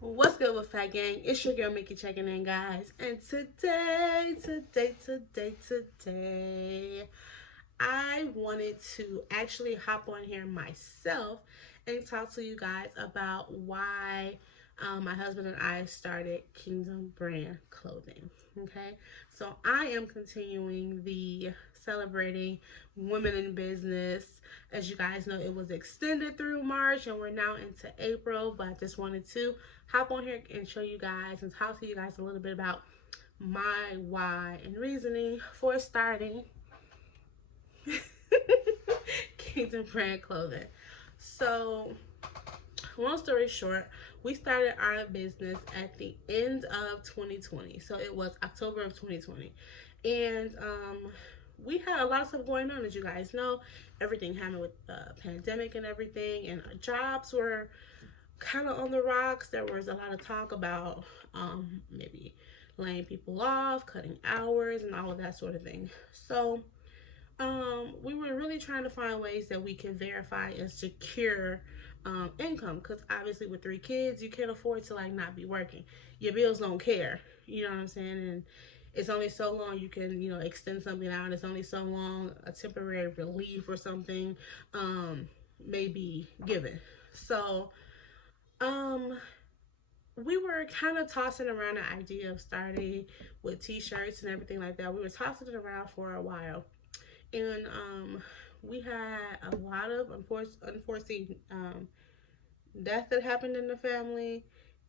What's good with Fat Gang? It's your girl Mikki checking in, guys. And today, I wanted to actually hop on here myself and talk to you guys about why my husband and I started Kingdom Brand Clothing. Okay, so I am continuing the celebrating women in business. As you guys know, it was extended through March and we're now into April, but I just wanted to hop on here and show you guys and talk to you guys a little bit about my why and reasoning for starting Kingdom Brand Clothing. So, long story short, we started our business at the end of 2020. So it was October of 2020. And we had a lot of stuff going on, as you guys know. Everything happened with the pandemic and everything, and our jobs were kind of on the rocks. There was a lot of talk about maybe laying people off, cutting hours, and all of that sort of thing. So we were really trying to find ways that we can verify and secure income, because obviously with 3 kids, you can't afford to like not be working. Your bills don't care, you know what I'm saying? And it's only so long you can, extend something out. It's only so long a temporary relief or something may be given. So we were kind of tossing around the idea of starting with t-shirts and everything like that. We were tossing it around for a while, and we had a lot of unforeseen death that happened in the family,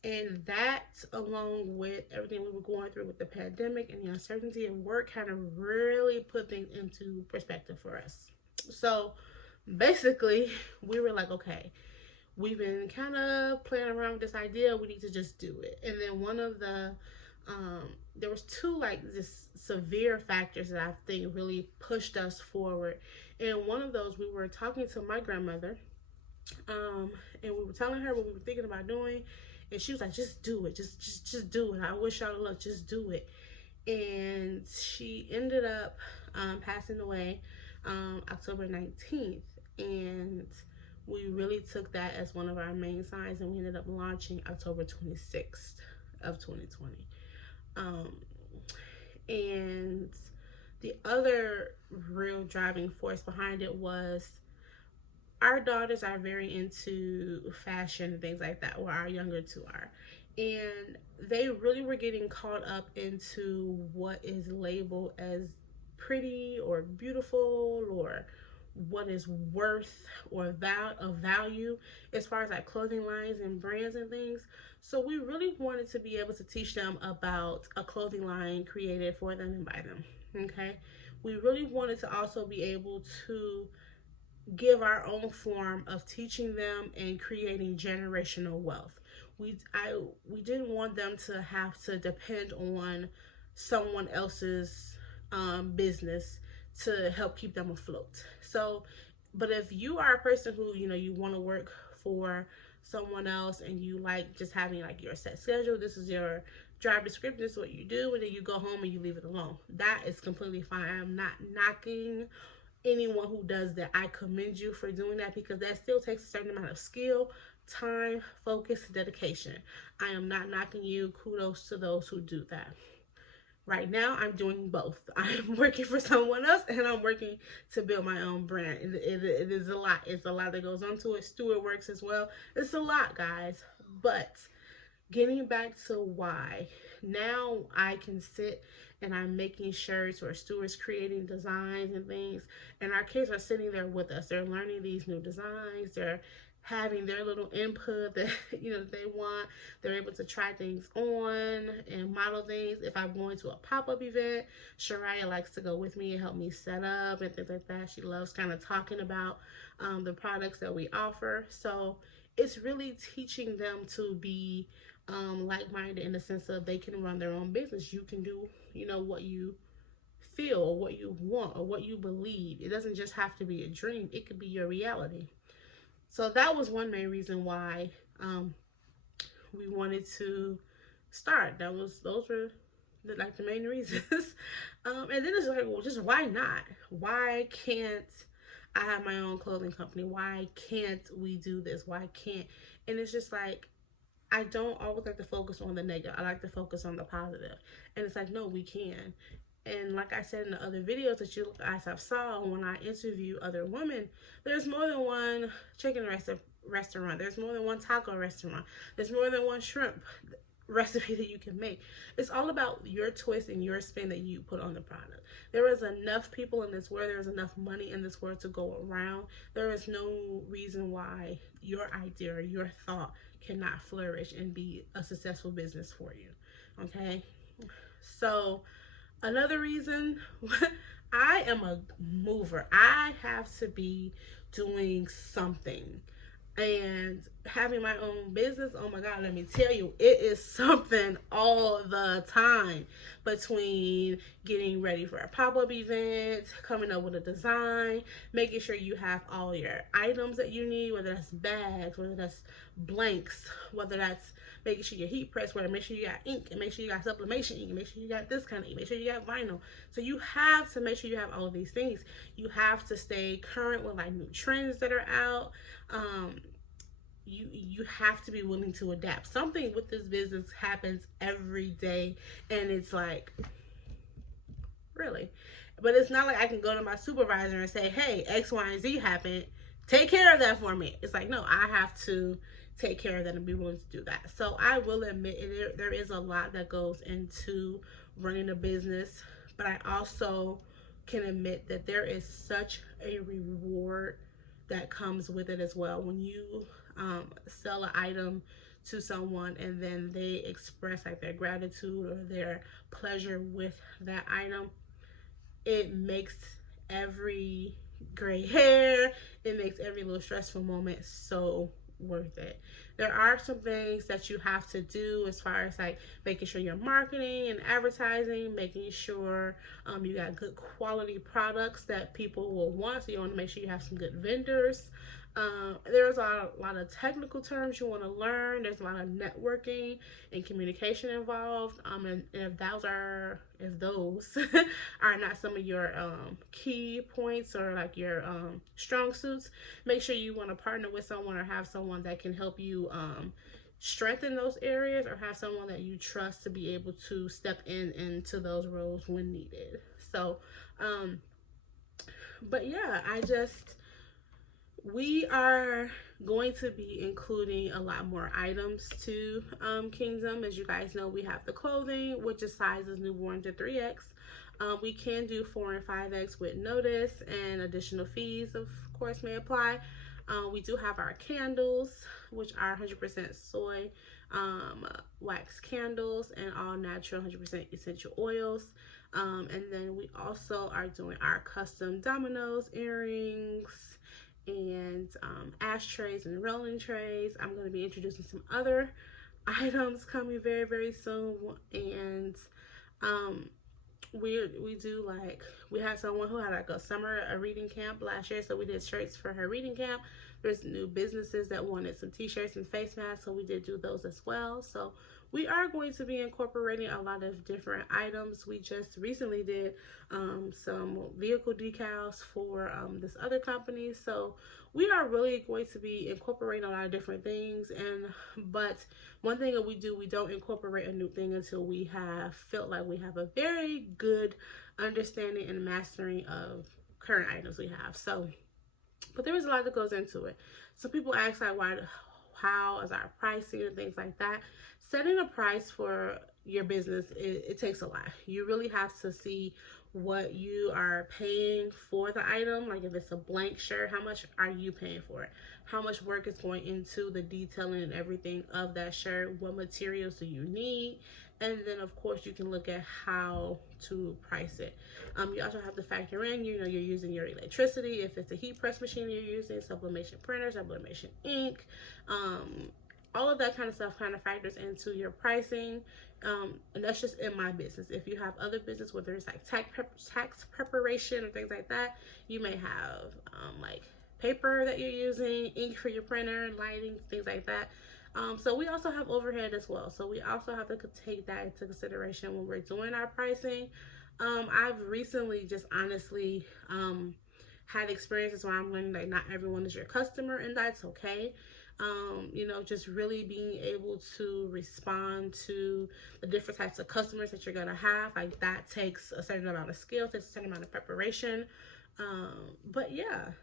and that, along with everything we were going through with the pandemic and the uncertainty in work, kind of really put things into perspective for us. So basically, we were like, okay, we've been kind of playing around with this idea. We need to just do it. And then one of the there was 2 like this severe factors that I think really pushed us forward. And one of those, we were talking to my grandmother, and we were telling her what we were thinking about doing, and she was like, just do it, just do it. I wish y'all luck, just do it. And she ended up passing away October 19th, and we really took that as one of our main signs, and we ended up launching October 26th of 2020. And the other real driving force behind it was our daughters are very into fashion and things like that, or our younger 2 are. And they really were getting caught up into what is labeled as pretty or beautiful, or what is worth or of value as far as like clothing lines and brands and things. So we really wanted to be able to teach them about a clothing line created for them and by them. Okay, we really wanted to also be able to give our own form of teaching them and creating generational wealth. We didn't want them to have to depend on someone else's business to help keep them afloat. So, but if you are a person who, you want to work for someone else and you like just having like your set schedule, this is your job description, this is what you do, and then you go home and you leave it alone, that is completely fine. I'm not knocking anyone who does that. I commend you for doing that, because that still takes a certain amount of skill, time, focus, dedication. I am not knocking you. Kudos to those who do that. Right now, I'm doing both. I'm working for someone else, and I'm working to build my own brand. It is a lot. It's a lot that goes onto it. Steward works as well. It's a lot, guys. But getting back to why, now I can sit and I'm making shirts, or Stewart's creating designs and things, and our kids are sitting there with us. They're learning these new designs. They're having their little input that they want. They're able to try things on and model things. If I'm going to a pop-up event, Journeè likes to go with me and help me set up and things like that. She loves kind of talking about the products that we offer. So it's really teaching them to be like-minded, in the sense of they can run their own business. You can do what you feel, or what you want, or what you believe. It doesn't just have to be a dream. It could be your reality. So that was one main reason why we wanted to start. Those were the main reasons. And then it's like, well, just why not? Why can't I have my own clothing company. Why can't we do this? Why can't? And it's just like, I don't always like to focus on the negative. I like to focus on the positive. And it's like, no, we can. And like I said in the other videos that you guys have saw when I interview other women, there's more than one chicken restaurant. There's more than one taco restaurant. There's more than one shrimp recipe that you can make. It's all about your twist and your spin that you put on the product. There is enough people in this world, there is enough money in this world to go around. There is no reason why your idea or your thought cannot flourish and be a successful business for you. Okay? So another reason, I am a mover. I have to be doing something. And having my own business, oh my God, let me tell you, it is something all the time, between getting ready for a pop-up event, coming up with a design, making sure you have all your items that you need, whether that's bags, whether that's blanks, whether that's making sure your heat press, whether make sure you got ink, and make sure you got sublimation ink, and make sure you got this kind of ink, make sure you got vinyl. So you have to make sure you have all of these things. You have to stay current with like new trends that are out. You have to be willing to adapt. Something with this business happens every day, and it's like, really? But it's not like I can go to my supervisor and say, hey, X, Y, and Z happened, take care of that for me. It's like, no, I have to take care of that and be willing to do that. So I will admit there is a lot that goes into running a business, but I also can admit that there is such a reward that comes with it as well. When you sell an item to someone and then they express like their gratitude or their pleasure with that item, it makes every gray hair, it makes every little stressful moment so worth it. There are some things that you have to do as far as like making sure you're marketing and advertising, making sure you got good quality products that people will want. So you want to make sure you have some good vendors. There's a lot of technical terms you want to learn. There's a lot of networking and communication involved. And if those are not some of your key points or like your strong suits, make sure you want to partner with someone or have someone that can help you strengthen those areas, or have someone that you trust to be able to step into those roles when needed. So, but yeah, we are going to be including a lot more items to Kingdom. As you guys know, we have the clothing, which is sizes newborn to 3X. We can do 4 and 5X with notice, and additional fees, of course, may apply. We do have our candles, which are 100% soy wax candles and all natural 100% essential oils. And then we also are doing our custom dominoes, earrings, and ashtrays and rolling trays. I'm going to be introducing some other items coming very, very soon. And we do, like, we had someone who had like a reading camp last year, so we did shirts for her reading camp. There's new businesses that wanted some t-shirts and face masks, so we did do those as well. So we are going to be incorporating a lot of different items. We just recently did some vehicle decals for this other company. So we are really going to be incorporating a lot of different things. But one thing that we do, we don't incorporate a new thing until we have felt like we have a very good understanding and mastering of current items we have. So, but there is a lot that goes into it. So people ask like, how is our pricing and things like that. Setting a price for your business, it takes a lot. You really have to see what you are paying for the item. Like if it's a blank shirt, how much are you paying for it? How much work is going into the detailing and everything of that shirt? What materials do you need? And then of course you can look at how to price it. You also have to factor in, you're using your electricity. If it's a heat press machine you're using, sublimation printer, sublimation ink, all of that kind of stuff kind of factors into your pricing. And that's just in my business. If you have other business, whether it's like tax preparation or things like that, you may have like paper that you're using, ink for your printer, lighting, things like that. So we also have overhead as well. So we also have to take that into consideration when we're doing our pricing. I've recently just honestly had experiences where I'm learning that not everyone is your customer, and that's okay. You know, just really being able to respond to the different types of customers that you're gonna have. Like, that takes a certain amount of skill, takes a certain amount of preparation. But yeah,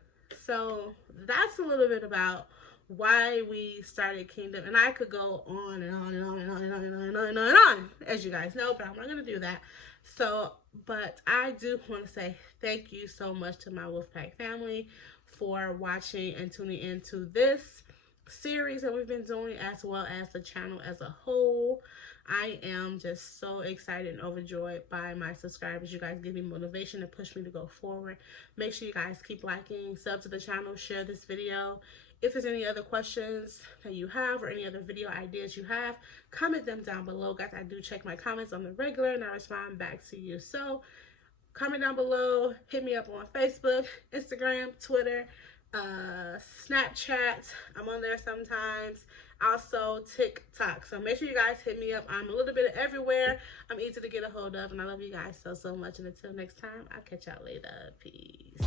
so that's a little bit about why we started Kingdom. And I could go on and on and on and on and on and on and on and on and on, as you guys know, but I'm not gonna do that. So, but I do want to say thank you so much to my Wolfpack family for watching and tuning into this series that we've been doing, as well as the channel as a whole. I am just so excited and overjoyed by my subscribers. You guys give me motivation and push me to go forward. Make sure you guys keep liking, sub to the channel, share this video. If there's any other questions that you have or any other video ideas you have, comment them down below. Guys, I do check my comments on the regular and I respond back to you. So comment down below, hit me up on Facebook, Instagram, Twitter, Snapchat. I'm on there sometimes. Also TikTok. So make sure you guys hit me up. I'm a little bit everywhere. I'm easy to get a hold of, and I love you guys so much. And until next time, I'll catch y'all later. Peace.